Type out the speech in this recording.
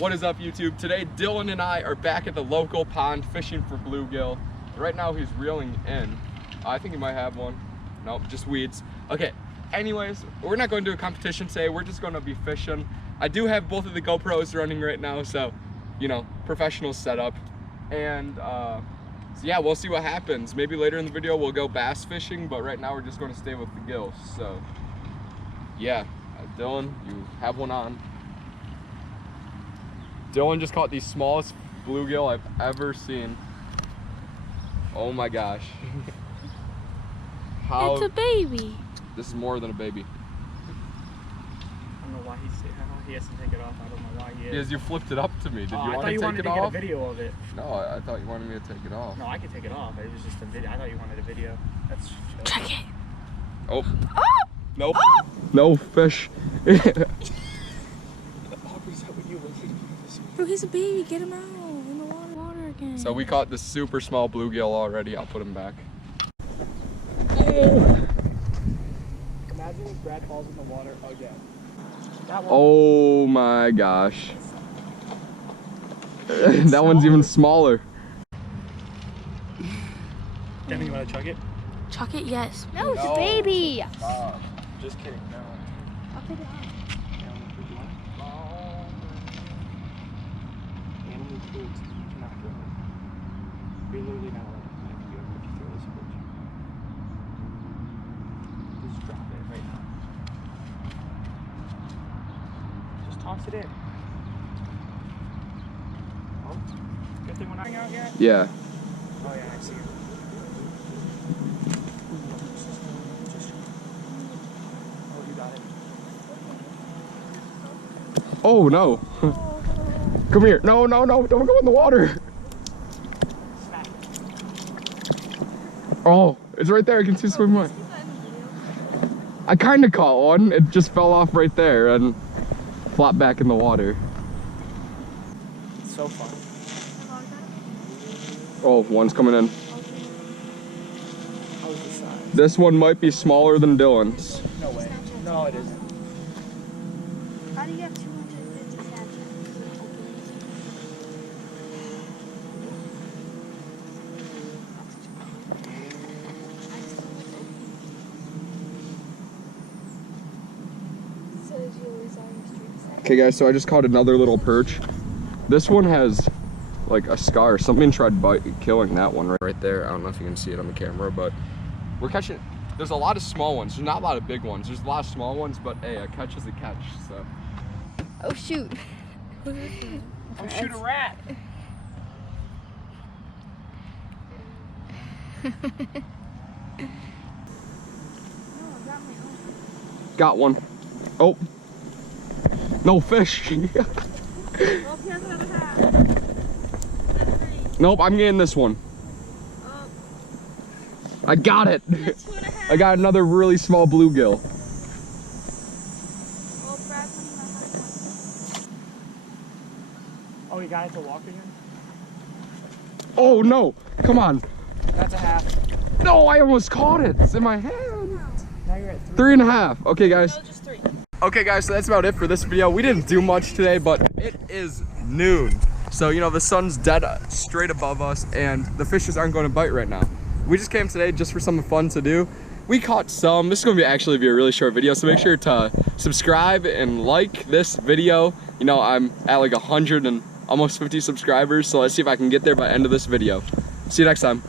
What is up, YouTube? Today Dylan and I are back at the local pond fishing for bluegill. Right now he's reeling in. I think he might have one. Nope, just weeds. Okay, anyways, we're not going to do a competition today. We're just going to be fishing. I do have both of the GoPros running right now, so, you know, professional setup. And so yeah, we'll see what happens. Maybe later in the video we'll go bass fishing, but right now we're just going to stay with the gills. So yeah, Dylan, you have one on. Dylan just caught the smallest bluegill I've ever seen. Oh my gosh. How? It's a baby. This is more than a baby. I don't know why he has to take it off. I don't know why he is. Because you flipped it up to me. Did you I want thought to you take wanted it to off? get a video of it. No, I thought you wanted me to take it off. No, I could take it off. It was just a video. I thought you wanted a video. That's Check it. Oh. Oh! Nope. Oh! No fish. Bro, he's a baby. Get him out in the water again. So we caught this super small bluegill already. I'll put him back. Imagine if Brad falls in the water again. That one. Oh my gosh. That one's even smaller. Devin, you want to chug it? Chuck it, yes. No, it's a baby. Just kidding. No. I'll take it off. Animal foods cannot throw it. You're literally not allowed to if you throw this fridge. Just drop it right now. Just toss it in. Oh, good thing we're not out yet. Yeah. Oh yeah, I see it. Oh, you got it. Oh no. Come here. No, no, no. Don't go in the water. Smack. Oh, it's right there. I can see swimming away. I kind of caught one. It just fell off right there and flopped back in the water. It's so fun. Oh, one's coming in. How's the size? This one might be smaller than Dylan's. No way. No, it isn't. How do you have 250 Snapchats? Okay guys, so I just caught another little perch. This one has like a scar. Something tried killing that one right there. I don't know if you can see it on the camera, but we're catching. There's a lot of small ones. There's not a lot of big ones. There's a lot of small ones, but hey, a catch is a catch, so. Oh shoot. Oh, shoot a rat. Got one. Oh. No fish. Nope, I'm getting this one. I got it. I got another really small bluegill. Oh, you got it to walk again? Oh no, come on. That's a half. No, I almost caught it. It's in my hand. Now you're at 3.5. Okay guys. No, just 3. Okay guys, so that's about it for this video. We didn't do much today, but it is noon. So, you know, the sun's dead straight above us and the fishes aren't going to bite right now. We just came today just for something fun to do. We caught some. This is going to actually be a really short video, so make sure to subscribe and like this video. You know, I'm at like 100 and almost 50 subscribers, so let's see if I can get there by the end of this video. See you next time.